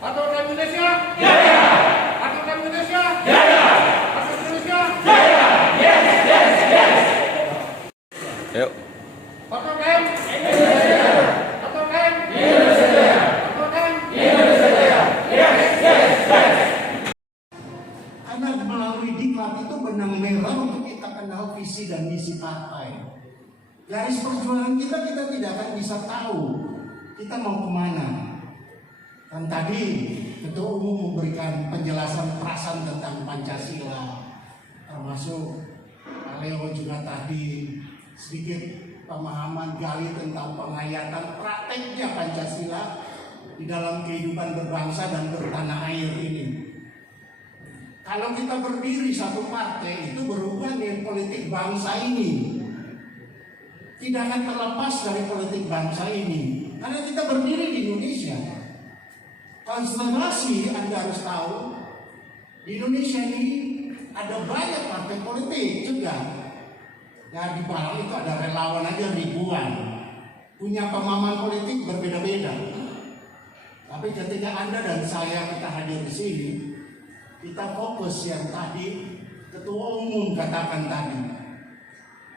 Atau Indonesia? Jaya! Atau Indonesia? Jaya! Atau Indonesia? Jaya! Yes, yes, yes. Yuk. Atau Indonesia? Atau Indonesia. Atau Indonesia. Yes, yes, yes. Karena melalui diklat itu benang merah untuk kita kenal visi dan misi partai. Garis perjuangan kita tidak akan bisa tahu kita mau kemana. Dan tadi Ketua Umum memberikan penjelasan perasan tentang Pancasila, termasuk Pak Leo juga tadi sedikit pemahaman gali tentang penghayatan prakteknya Pancasila di dalam kehidupan berbangsa dan bertanah air ini. Kalau kita berdiri satu partai itu berhubungan dengan politik bangsa ini, tidak akan terlepas dari politik bangsa ini, karena kita berdiri di Indonesia. Konstelasi Anda harus tahu, di Indonesia ini ada banyak partai politik juga. Ya di bawah itu ada relawan aja ribuan, punya pemahaman politik berbeda-beda. Tapi ketika Anda dan saya kita hadir di sini, kita fokus yang tadi Ketua Umum katakan tadi.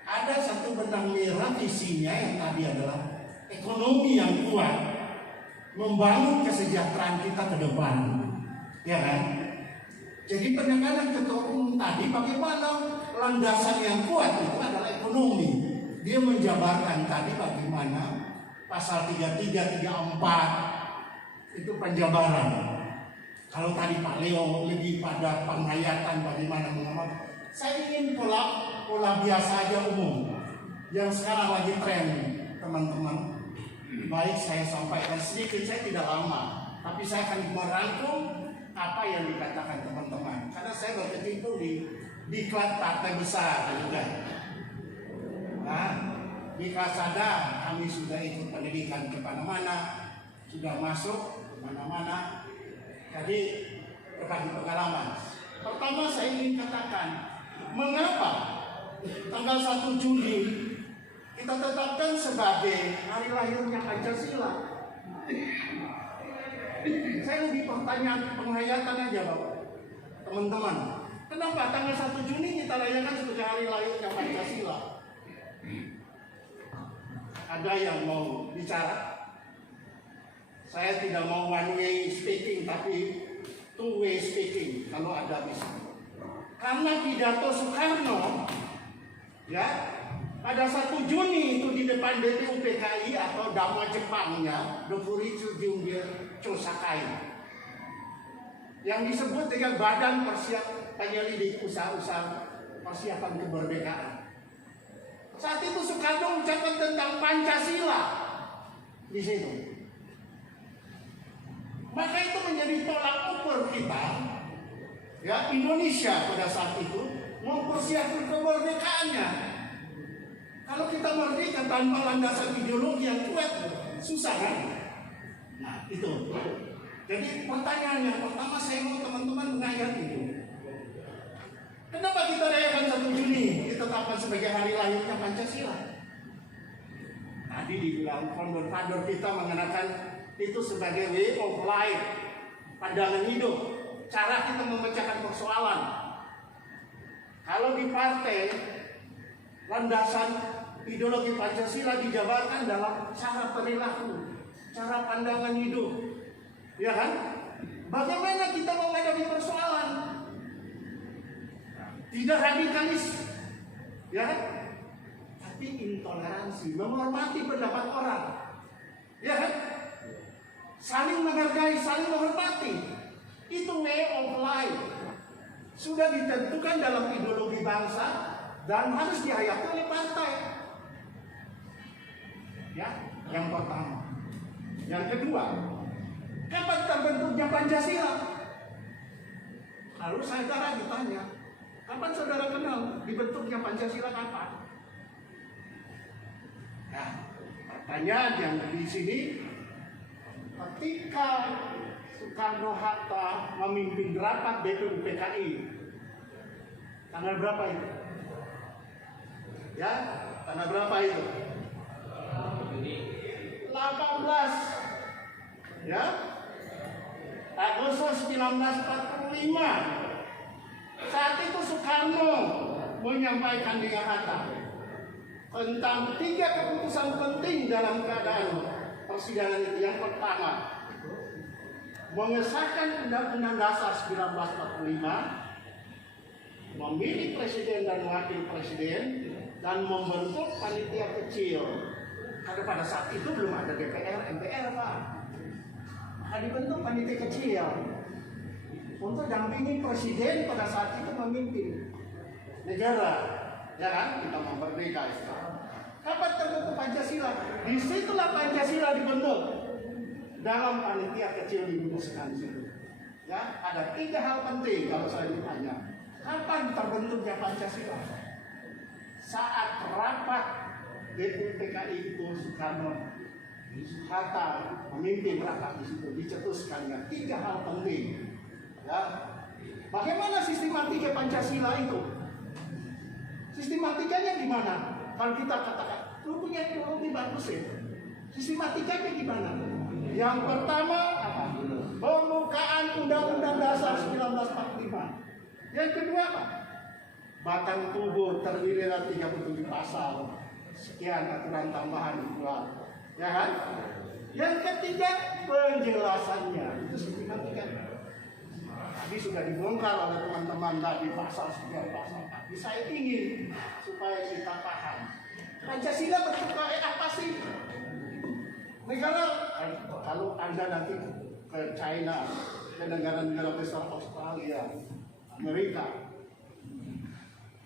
Ada satu benang merah visinya yang tadi adalah ekonomi yang kuat, membangun kesejahteraan kita ke depan, ya kan? Jadi penekanan Ketua Umum tadi bagaimana landasan yang kuat itu adalah ekonomi. Dia menjabarkan tadi bagaimana pasal 33, 34 itu penjabaran. Kalau tadi Pak Leo lebih pada penghayatan bagaimana mengamalkan. Saya ingin pola biasa aja umum yang sekarang lagi tren, teman-teman. Baik saya sampaikan sedikit, saya tidak lama, tapi saya akan merangkum apa yang dikatakan teman-teman. Karena saya berkecimpung di diklat partai besar juga. Nah, di Kalsada kami sudah ikut pendidikan ke mana-mana, sudah masuk ke mana-mana. Jadi berbagi pengalaman. Pertama saya ingin katakan, mengapa tanggal 1 Juli kita tetapkan sebagai hari lahirnya Pancasila? Saya lebih pertanyaan penghayatan aja Bapak, teman-teman. Kenapa tanggal 1 Juni kita rayakan sebagai hari lahirnya Pancasila? Ada yang mau bicara? Saya tidak mau one way speaking, tapi two way speaking kalau ada bisa. Karena pidato Soekarno, ya, pada 1 Juni itu di depan BPUPKI atau Dama Jepangnya, Dokurichu Jungir Chosakai, yang disebut dengan Badan Penyelidik Usaha-usaha Persiapan Kemerdekaan. Saat itu Soekarno ucapkan tentang Pancasila di situ. Maka itu menjadi tolak ukur kita, ya, Indonesia pada saat itu mempersiapkan kemerdekaannya. Kalau kita merdeka tanpa landasan ideologi yang kuat, susah kan? Nah itu. Jadi pertanyaan yang pertama saya mau teman-teman menghayati itu. Kenapa kita rayakan 1 Juni ditetapkan sebagai hari lahirnya Pancasila? Tadi dibilang founder kita mengenakan itu sebagai way of life, pandangan hidup, cara kita memecahkan persoalan. Kalau di partai, landasan ideologi Pancasila dijabarkan dalam cara perilaku, cara pandangan hidup, ya kan? Bagaimana kita menghadapi persoalan? Tidak radikalis, ya kan? Tapi intoleransi, menghormati pendapat orang, ya kan? Saling menghargai, saling menghormati. Itu way of life. Sudah ditentukan dalam ideologi bangsa dan harus dihayati oleh partai. Ya, yang pertama. Yang kedua, kapan terbentuknya Pancasila? Lalu saudara ditanya, kapan saudara kenal dibentuknya Pancasila kapan? Nah, pertanyaan yang di sini, ketika Soekarno-Hatta memimpin rapat BPUPKI, tanggal berapa itu? Ya, tanggal berapa itu? 18. Ya, 1945. Saat itu Soekarno menyampaikan dengan Hatta tentang 3 keputusan penting dalam keadaan persidangan itu. Yang pertama, mengesahkan Undang-Undang Dasar 1945, memilih presiden dan wakil presiden, dan membentuk panitia kecil. Karena pada saat itu belum ada DPR, MPR, Pak. Maka dibentuk panitia kecil untuk dampingi presiden pada saat itu memimpin negara. Ya kan? Kita mau merdeka sekarang. Kapan terbentuk Pancasila? Disitulah Pancasila dibentuk. Dalam panitia kecil dirumuskan situ. Ya, ada 3 hal penting kalau saya ditanya. Kapan terbentuknya Pancasila? Saat rapat DPPKI itu Soekarno Hatta memimpin rapat di situ, dicetuskannya 3 hal penting. Ya, bagaimana sistematika Pancasila itu? Sistematikanya gimana? Kalau kita katakan, lu punya ideologi bagus ya. Sistematikanya gimana? Yang pertama apa? Pembukaan Undang-Undang Dasar 1945. Yang kedua apa? Batang tubuh terdiri dari 37 pasal, sekian aturan tambahan dibuat, ya kan? Yang ketiga penjelasannya, itu sistematikanya. Tadi sudah dibongkar oleh teman-teman tadi pasal sekian pasal. Tapi saya ingin supaya kita paham Pancasila bentuk apa sih? Negara, kalau Anda nanti ke China, ke negara-negara besar Australia, Amerika,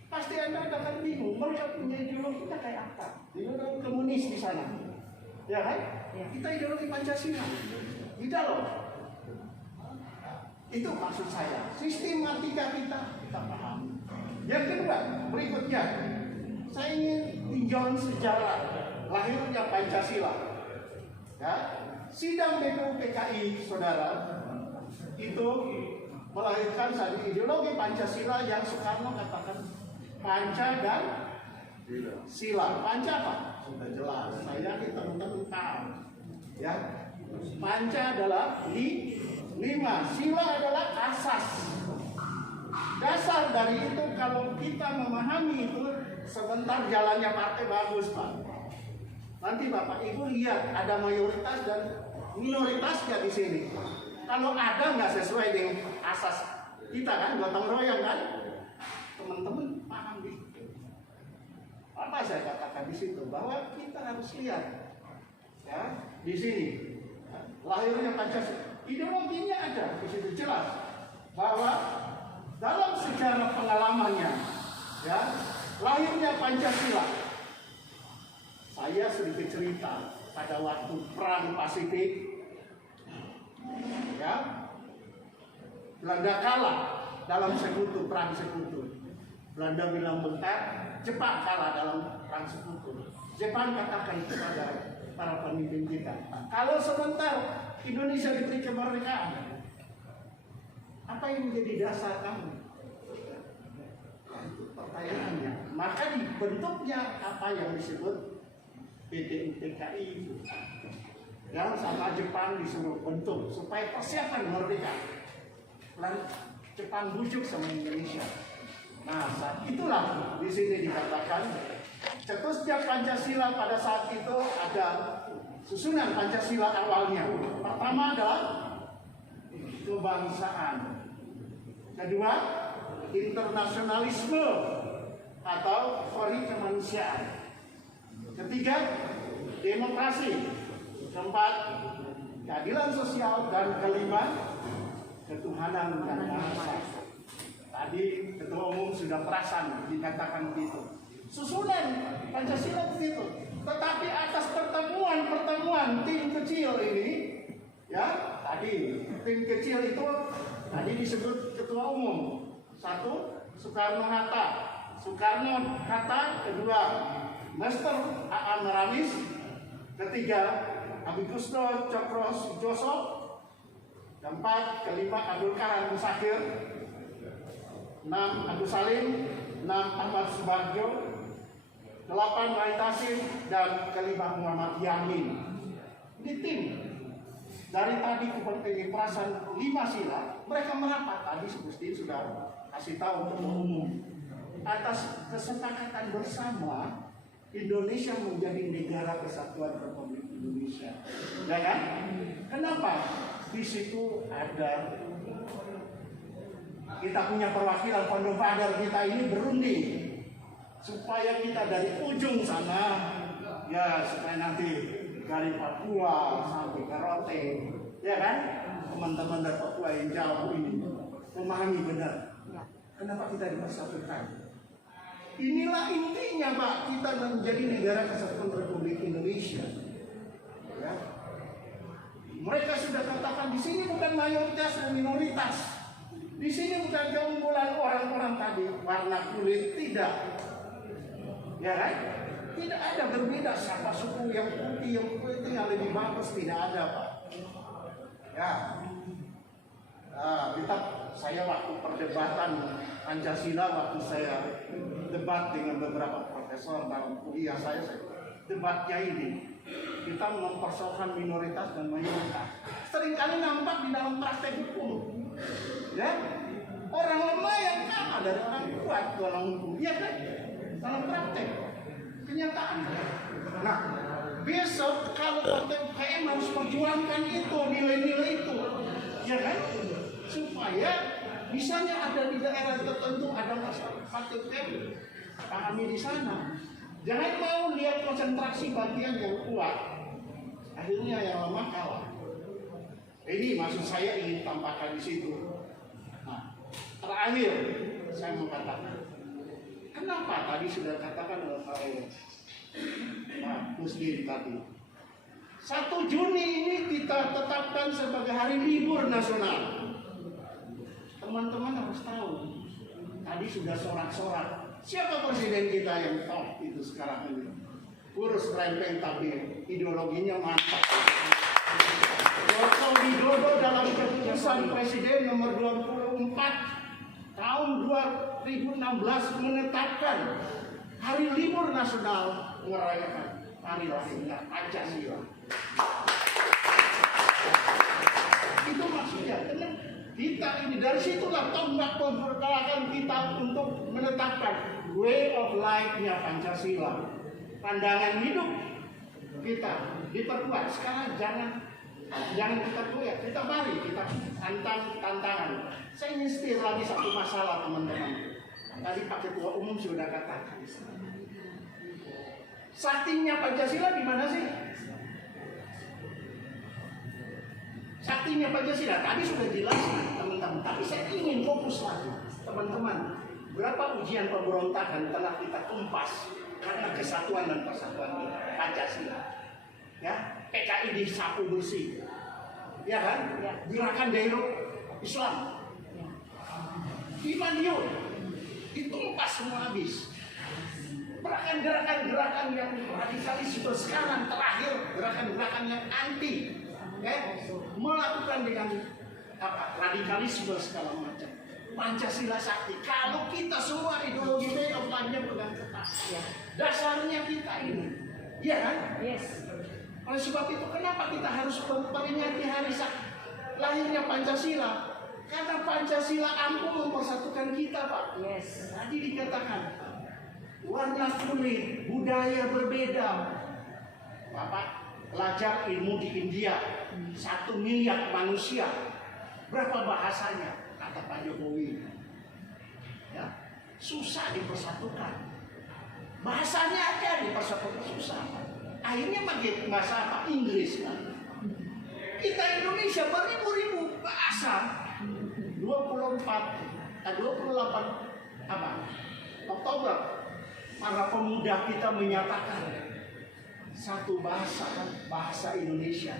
pasti Anda akan bingung, mereka punya ideologinya kayak apa? Ideologi komunis di sana, ya kan? Kita ideologi Pancasila, tidak loh. Itu maksud saya, sistematika kita paham. Yang kedua, berikutnya, saya ingin tinjauan sejarah lahirnya Pancasila. Ya, sidang BPUPKI, saudara, itu melahirkan satu ideologi Pancasila yang Soekarno katakan Panca dan Sila. Panca apa? Sudah jelas. Saya yakin teman-teman tahu. Ya, Panca adalah 5, Sila adalah asas. Dasar dari itu kalau kita memahami itu sebentar jalannya partai bagus, Pak. Nanti Bapak Ibu lihat ada mayoritas dan minoritasnya di sini. Kalau ada nggak sesuai dengan asas kita kan, gotong royong kan, teman-teman paham di situ. Apa saya katakan di situ bahwa kita harus lihat ya di sini lahirnya Pancasila. Ideologinya ada di situ jelas bahwa dalam sejarah pengalamannya ya lahirnya Pancasila. Saya sedikit cerita pada waktu Perang Pasifik ya, Belanda kalah dalam sekutu, perang sekutu. Belanda bilang bentar, Jepang kalah dalam perang sekutu. Jepang katakan kepada para pemimpin kita, kalau sebentar Indonesia diberi kemerdekaan, apa yang menjadi dasar kamu? Itu pertanyaannya. Maka dibentuknya apa yang disebut BPUPKI itu. Yang sama Jepang disuruh bentuk supaya persiapan merdeka. Lalu Jepang bujuk sama Indonesia. Nah, saat itulah di sini dikatakan cetusnya Pancasila. Pada saat itu ada susunan Pancasila awalnya. Pertama adalah kebangsaan. Kedua, internasionalisme atau teori kemanusiaan. Ketiga, demokrasi. Keempat, keadilan sosial. Dan kelima, ketuhanan yang Maha Esa. Tadi Ketua Umum sudah perasan dikatakan begitu. Susunan Pancasila begitu. Tetapi atas pertemuan tim kecil ini, ya tadi tim kecil itu tadi disebut Ketua Umum. 1, Soekarno Hatta. Soekarno Hatta. Kedua, Mr. A.A. Meramis. Ketiga, Abigusto Cokro Sujoso. Keempat, kelima Abdul Kahar Musakir. 6, Agus Salim. 6, Ahmad Subarjo. 8, Rai Tasim. Dan kelima Muhammad Yamin. Ini tim. dari tadi perasaan 5 sila, mereka merapat. Tadi Gustin sudah kasih tahu ketua umum atas kesepakatan bersama Indonesia menjadi negara kesatuan Republik Indonesia. Ya kan? Kenapa? Di situ ada kita punya perwakilan founder father kita ini berunding supaya kita dari ujung sana, ya supaya nanti dari Papua sampai ke Rote, ya kan? Teman-teman dari Papua yang jauh ini memahami benar. Kenapa kita dipersatukan? Inilah intinya, Pak, kita menjadi negara kesatuan Republik Indonesia. Ya. Mereka sudah katakan di sini bukan mayoritas dan minoritas. Di sini bukan keunggulan orang-orang tadi warna kulit, tidak. Ya kan? Tidak ada berbeda siapa suku yang putih, yang putih yang lebih bagus, tidak ada, Pak. Ya. Saya waktu perdebatan Pancasila, waktu saya debat dengan beberapa profesor dalam kuliah saya debatnya ini, kita mempersoalkan minoritas dan mayoritas. Seringkali nampak di dalam praktek hukum, ya, orang lemah yang kalah dari orang kuat dalam hukum, ya kan? Dalam praktek kenyataan. Nah, besok kalau partai UKM harus perjuangkan itu, nilai-nilai itu, ya kan? Supaya misalnya ada di daerah tertentu ada masalah partai UKM, pahami di sana. Jangan mau lihat konsentrasi bagian yang kuat, akhirnya yang lemah kalah. Ini maksud saya ingin tambahkan di situ. Nah, terakhir saya mau katakan, kenapa tadi sudah katakan oleh Pak Muslim tadi, 1 Juni ini kita tetapkan sebagai hari libur nasional. Teman-teman harus tahu, tadi sudah sorak-sorak, siapa presiden kita yang top itu sekarang ini? Kurus rempeng tapi ideologinya mantap. Joko Widodo dalam keputusan Presiden nomor 24 tahun 2016 menetapkan hari libur nasional merayakan hari lahirnya Pancasila. Itu maksudnya, kita ini dari situlah tonggak pergerakan kita untuk menetapkan way of life-nya Pancasila. Pandangan hidup kita diperkuat. Sekarang jangan kita goyah, kita mari kita tantangan. Saya ingin setir lagi satu masalah, teman-teman. Tadi Pak Ketua Umum sudah katakan. Saktinya Pancasila di mana sih? Saktinya Pancasila tadi sudah jelas, teman-teman. Tapi saya ingin fokus lagi, teman-teman. Berapa ujian pemberontakan telah kita tumpas karena kesatuan dan persatuan Pancasila. Ya, PKI disapu bersih. Ya kan? Gerakan Dairah Islam. Di Madiun ditumpas semua habis. Bahkan gerakan-gerakan yang radikalisme sekarang terakhir, gerakan-gerakan yang anti, melakukan dengan radikalisme segala macam. Pancasila sakti. Kalau kita semua ideologi banyak pegang ketat, dasarnya kita ini, ya kan? Yes. Oleh sebab itu, kenapa kita harus memperingati hari lahirnya Pancasila? Karena Pancasila ampuh mempersatukan kita, Pak. Yes. Tadi dikatakan warna kulit, budaya berbeda. Bapak pelajar ilmu di India, 1 miliar manusia, berapa bahasanya? Kata Pak Jokowi, ya, susah dipersatukan. Bahasanya aja dipersatukan susah. Akhirnya pakai bahasa apa? Inggris kan. Kita Indonesia beribu-ribu bahasa. 28 Oktober para pemuda kita menyatakan satu bahasa Indonesia,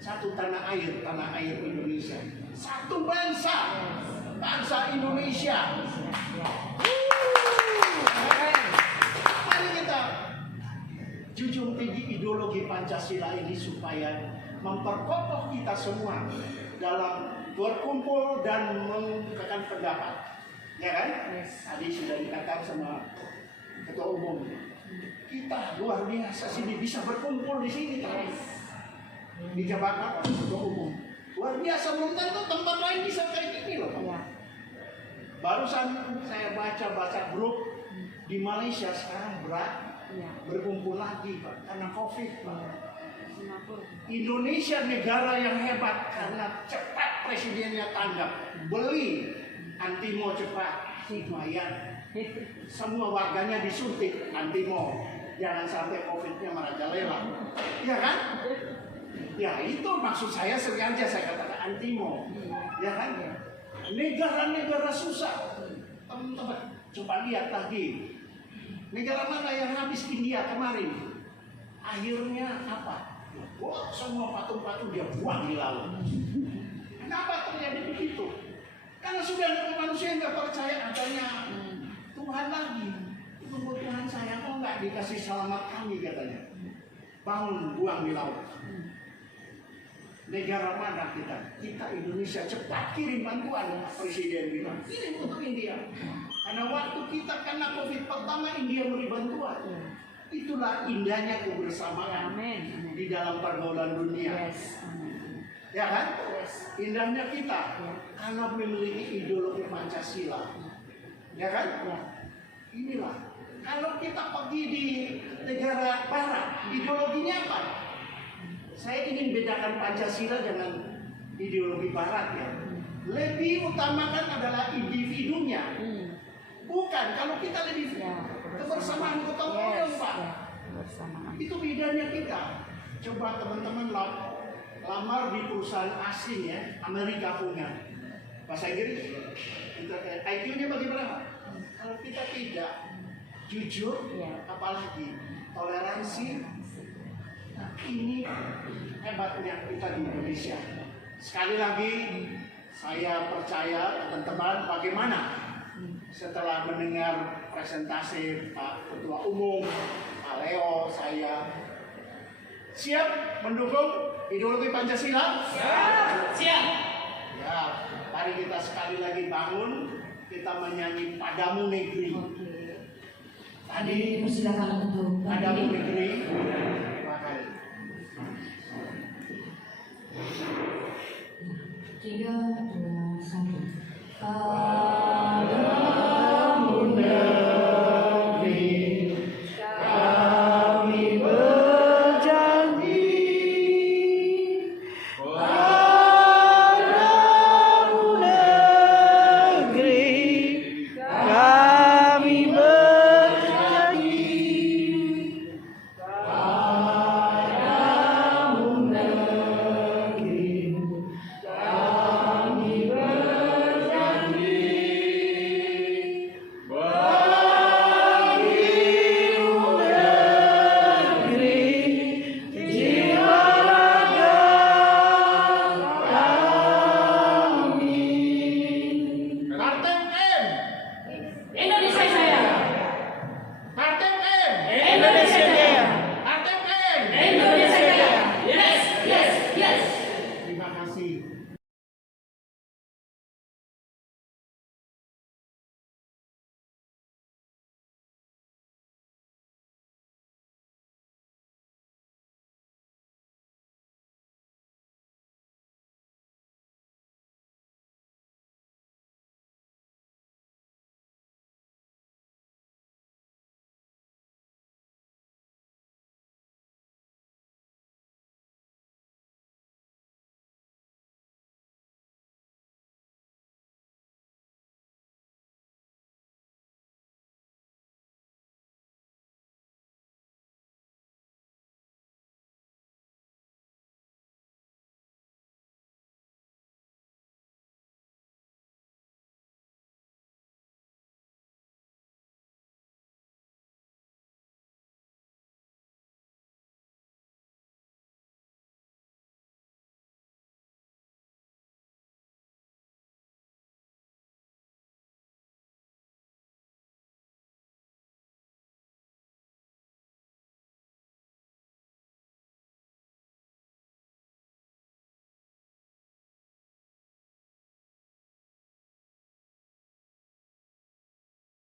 satu tanah air Indonesia, satu bangsa Indonesia. Mari kita junjung tinggi ideologi Pancasila ini supaya memperkokoh kita semua dalam berkumpul dan mengungkapkan pendapat, ya kan? Yes. Tadi sudah dikatakan sama Ketua Umum, kita luar biasa sini bisa berkumpul di sini, yes. di Jakarta ketua umum. Luar biasa, belum tentu tempat lain bisa kayak gini loh. Ya. Barusan saya baca grup di Malaysia sekarang berat Ya. berkumpul lagi Pak karena COVID Pak. Singapura. Indonesia negara yang hebat karena cepat presidennya tanggap, beli antimo cepat, lumayan. Semua warganya disuntik antimo, jangan sampai COVID-nya merajalela, ya kan? Ya itu maksud saya sengaja saya katakan antimo, ya kan? Negara-negara susah, teman-teman coba lihat lagi, negara mana yang habis India kemarin? Akhirnya apa? Wah, semua patung-patung dia buang di laut. Kenapa terjadi begitu? Karena sudah manusia nggak percaya adanya Tuhan lagi. Tunggu Tuhan saya kok nggak dikasih selamat kami katanya. Bangun buang di laut. Negara mana kita? Kita Indonesia cepat kirim bantuan. Presiden bilang kirim untuk India. Karena waktu kita kena COVID pertama India beri bantuan. Itulah indahnya kebersamaan Amin. di dalam pergaulan dunia. Yes. Amin. Ya kan? Yes. Indahnya kita karena memiliki ideologi Pancasila. Ya kan? Ya. Inilah. Kalau kita pergi di negara barat, ideologinya apa? Saya ingin bedakan Pancasila dengan ideologi barat ya. Lebih utamakan adalah individunya. Bukan, kalau kita lebih kebersamaan gotong royong Pak. Ya, kebersamaan. Itu bedanya kita. Coba teman-teman lamar di perusahaan asing ya, Amerika punya. Bahasa Inggris, IQ-nya bagaimana? Kalau kita tidak jujur, Ya. apalagi toleransi, nah, ini hebatnya kita di Indonesia. Sekali lagi, saya percaya teman-teman bagaimana setelah mendengar presentasi Pak Ketua Umum, Pak Leo, saya siap mendukung ideologi Pancasila? Siap. Ya, mari kita sekali lagi bangun, kita menyanyi Padamu Negeri. Oke. Tadi Persilakan untuk Padamu Negeri